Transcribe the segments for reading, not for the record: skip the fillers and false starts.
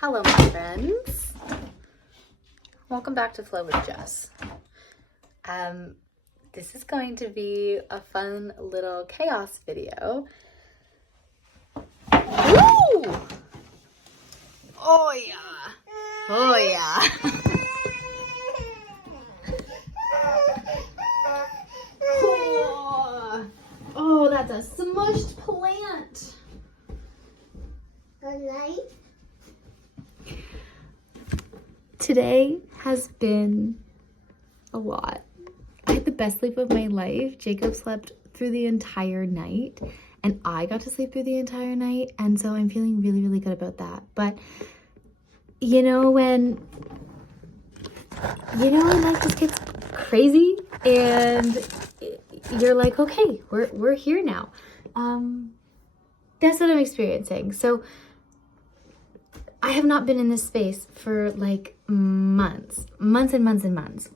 Hello, my friends. Welcome back to Flow with Jess. This is going to be a fun little chaos video. Woo! Oh yeah! Oh yeah! Oh, that's a smushed plant. Today has been a lot. I had the best sleep of my life. Jacob slept through the entire night and I got to sleep through the entire night. And so I'm feeling really, really good about that. But you know, when life just gets crazy and you're like, okay, we're here now. That's what I'm experiencing. So I have not been in this space for like months and months and months.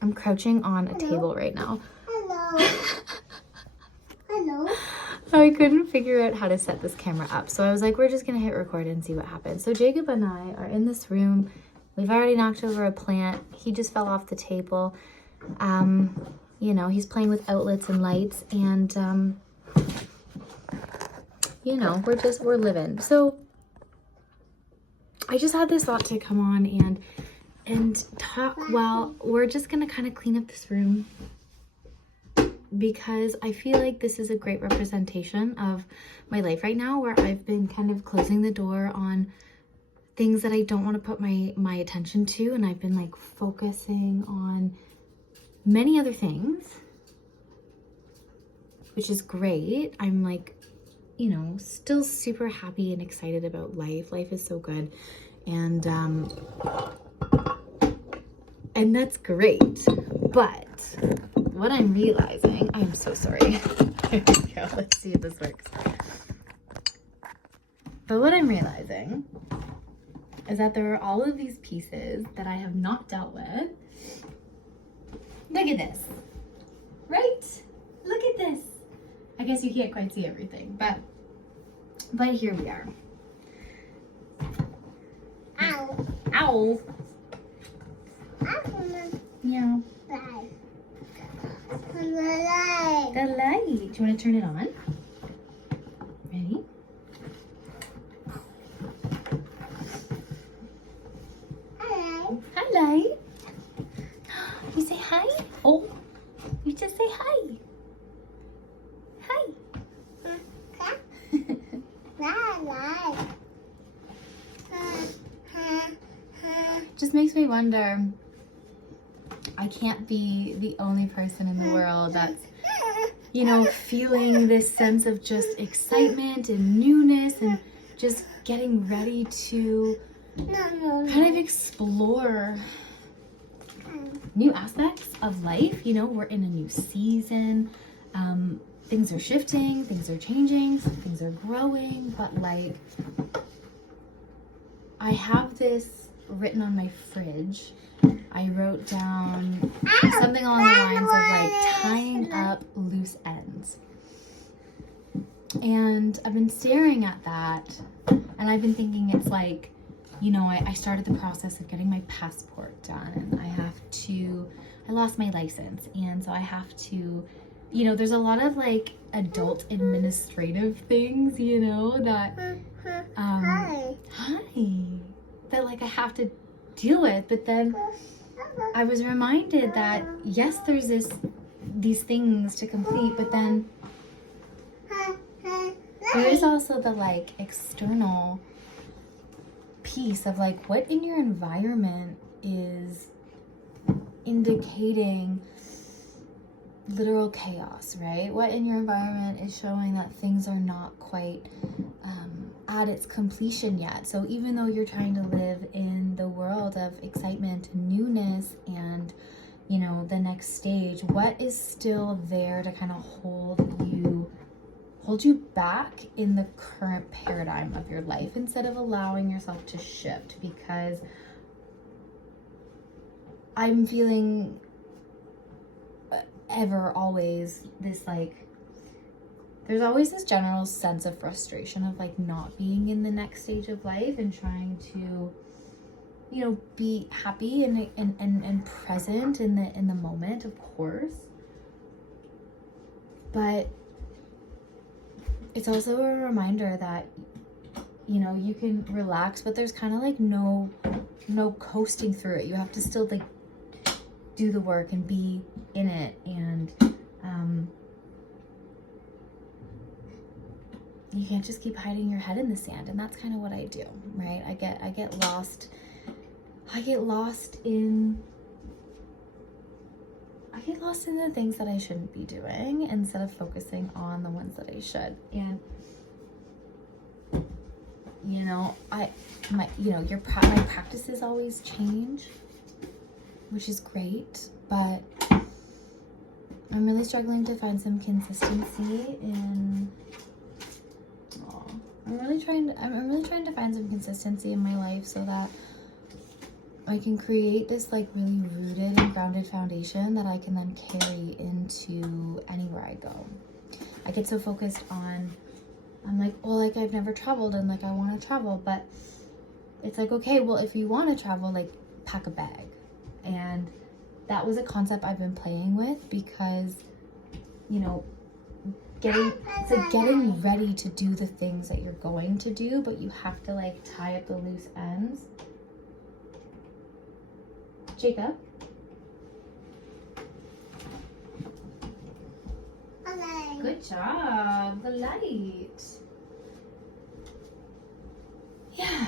I'm crouching on a table right now. Hello. I couldn't figure out how to set this camera up. So I was like, we're just gonna hit record and see what happens. So Jacob and I are in this room. We've already knocked over a plant. He just fell off the table. You know, he's playing with outlets and lights and you know, we're living. So I just had this thought to come on and talk. Well, we're just gonna kind of clean up this room because I feel like this is a great representation of my life right now, where I've been kind of closing the door on things that I don't want to put my attention to, and I've been like focusing on many other things, which is great. I'm like, you know, still super happy and excited about life. Life is so good. And that's great. But what I'm realizing, I'm so sorry. There we go. Let's see if this works. But what I'm realizing is that there are all of these pieces that I have not dealt with. Look at this. Right? Look at this. I guess you can't quite see everything, but here we are. Ow. Ow. Yeah. The light. Do you want to turn it on? Ready? Hello. Hi, light. You say hi? Oh, you just say hi. Hi. Just makes me wonder, I can't be the only person in the world that's, you know, feeling this sense of just excitement and newness and just getting ready to kind of explore new aspects of life. You know, we're in a new season. Things are shifting, things are changing, some things are growing, but like, I have this written on my fridge. I wrote down something along the lines of like tying up loose ends. And I've been staring at that and I've been thinking it's like, you know, I started the process of getting my passport done and I lost my license. And so I have to, you know, there's a lot of like adult administrative things, you know, that, hi, that like I have to deal with. But then I was reminded that yes, there's these things to complete, but then there is also the like external piece of like what in your environment is indicating literal chaos, right? What in your environment is showing that things are not quite at its completion yet. So even though you're trying to live in the world of excitement and newness and, you know, the next stage, what is still there to kind of hold you back in the current paradigm of your life instead of allowing yourself to shift? Because I'm feeling always this like there's always this general sense of frustration of like not being in the next stage of life and trying to, you know, be happy and present in the moment, of course. But it's also a reminder that, you know, you can relax, but there's kind of like no coasting through it. You have to still like do the work and be in it, and you can't just keep hiding your head in the sand. And that's kind of what I do, right? I get lost in the things that I shouldn't be doing instead of focusing on the ones that I should. And you know, my practices always change, which is great, but I'm really struggling to find some consistency in. I'm really trying to find some consistency in my life so that I can create this like really rooted and grounded foundation that I can then carry into anywhere I go. I get so focused on, I'm like, well, like I've never traveled and like I want to travel, but it's like, okay, well, if you want to travel, like pack a bag. And that was a concept I've been playing with because, you know, getting ready to do the things that you're going to do, but you have to like tie up the loose ends. Jacob? Okay. Good job. The light. Yeah.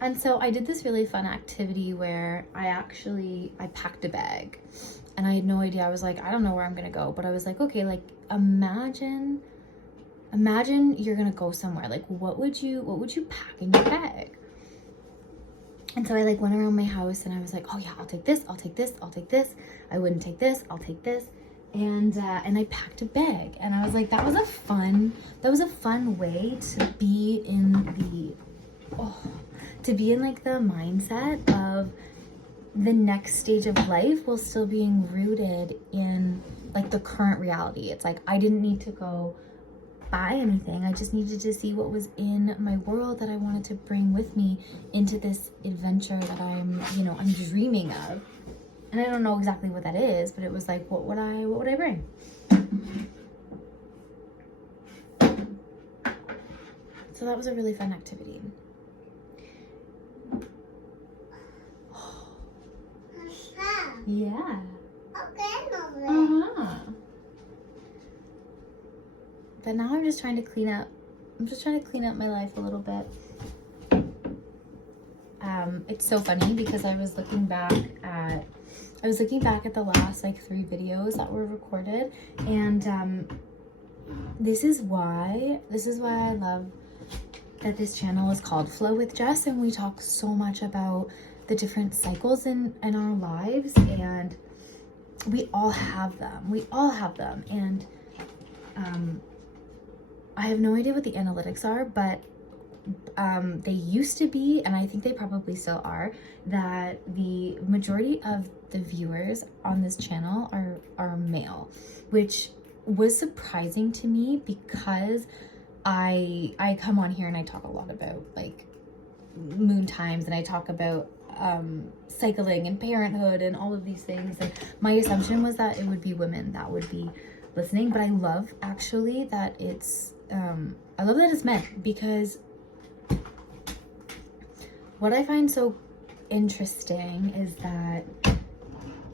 And so I did this really fun activity where I packed a bag and I had no idea. I was like, I don't know where I'm gonna go, but I was like, okay, like imagine you're gonna go somewhere. Like what would you pack in your bag? And so I like went around my house and I was like, oh yeah, I'll take this, I'll take this, I'll take this. I wouldn't take this, I'll take this. And I packed a bag and I was like, that was a fun way to be in like the mindset of the next stage of life while still being rooted in like the current reality. It's like, I didn't need to go buy anything. I just needed to see what was in my world that I wanted to bring with me into this adventure that I'm dreaming of. And I don't know exactly what that is, but it was like, what would I bring? So that was a really fun activity. Yeah. Okay, Mama. Uh-huh. But now I'm just trying to clean up my life a little bit. It's so funny because I was looking back at the last like 3 videos that were recorded, and this is why I love that this channel is called Flow with Jess, and we talk so much about the different cycles in our lives, and we all have them, and I have no idea what the analytics are, but they used to be, and I think they probably still are, that the majority of the viewers on this channel are male, which was surprising to me because I come on here and I talk a lot about like moon times, and I talk about cycling and parenthood and all of these things, and my assumption was that it would be women that would be listening, but I love actually that it's men, because what I find so interesting is that,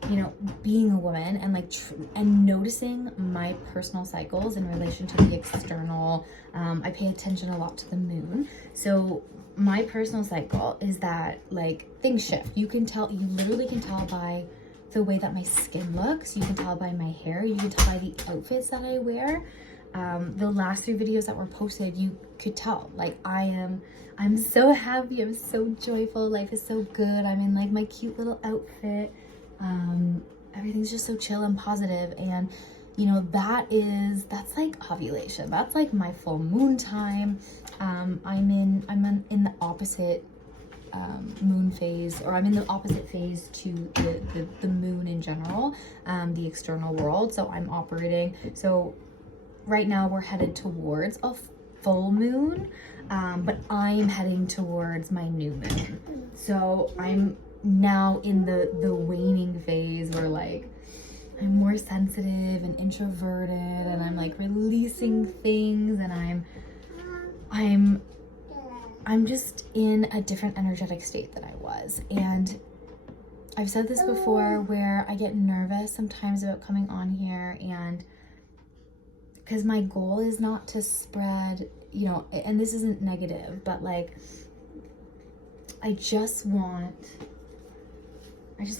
you know, being a woman and like and noticing my personal cycles in relation to the external, I pay attention a lot to the moon. So my personal cycle is that like things shift. You literally can tell by the way that my skin looks. You can tell by my hair. You can tell by the outfits that I wear. The last 3 videos that were posted, you could tell like I'm so happy, I'm so joyful, life is so good, I'm in like my cute little outfit, everything's just so chill and positive. And you know, that's like ovulation, that's like my full moon time. I'm in the opposite moon phase, or I'm in the opposite phase to the moon in general, the external world. So I'm operating, so right now we're headed towards a full moon, but I'm heading towards my new moon. So I'm now in the waning phase where like I'm more sensitive and introverted, and I'm like releasing things, and I'm just in a different energetic state than I was. And I've said this before where I get nervous sometimes about coming on here, and because my goal is not to spread, you know, and this isn't negative, but like I just want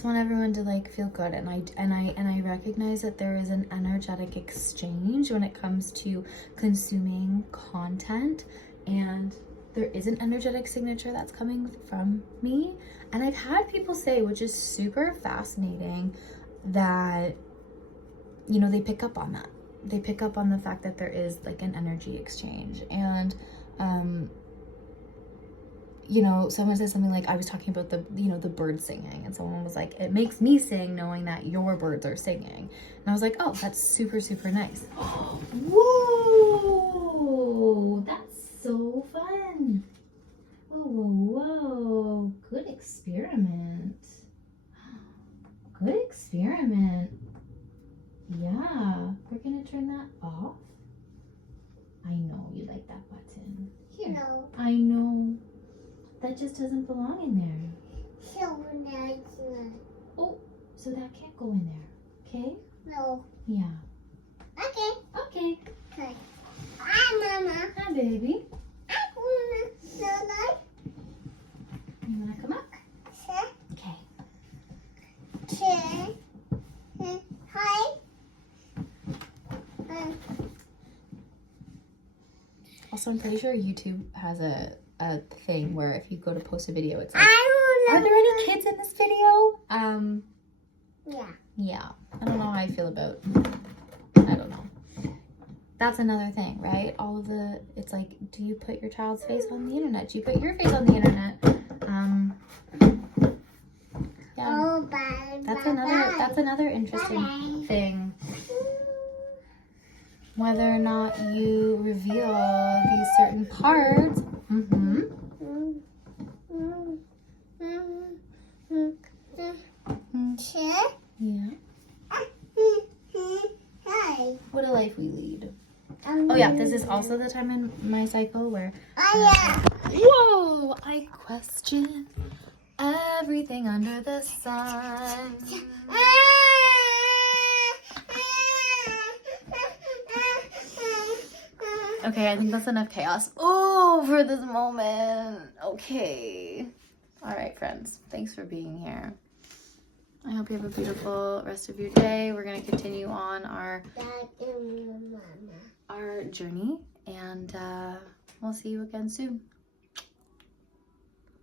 everyone to like feel good, and I recognize that there is an energetic exchange when it comes to consuming content, and there is an energetic signature that's coming from me. And I've had people say, which is super fascinating, that, you know, they pick up on that. They pick up on the fact that there is like an energy exchange. And you know, someone said something like, I was talking about the, you know, the birds singing, and someone was like, it makes me sing knowing that your birds are singing. And I was like, oh, that's super, super nice. Whoa, that's so fun. Whoa. Good experiment. Good experiment. Yeah, we're gonna turn that off. I know you like that button. No. I know. That just doesn't belong in there. Oh, so that can't go in there. Okay? No. Yeah. Okay. Okay. Okay. Hi, Mama. Hi, baby. I wanna You wanna come up? Sure. Okay. Sure. Hi. Also, I'm pretty sure YouTube has a thing where if you go to post a video, it's like, I are there any kids in this video? Yeah. I don't know how I feel about, I don't know. That's another thing, right? It's like, do you put your child's face on the internet? Do you put your face on the internet? Yeah. Oh, bye. That's another interesting thing. Whether or not you reveal these certain parts. Sure. Yeah. Hi. What a life we lead. Oh yeah, this is also the time in my cycle where whoa, I question everything under the sun. Okay, I think that's enough chaos. Oh, for this moment. Okay. All right, friends. Thanks for being here. I hope you have a beautiful rest of your day. We're going to continue on our journey, and we'll see you again soon.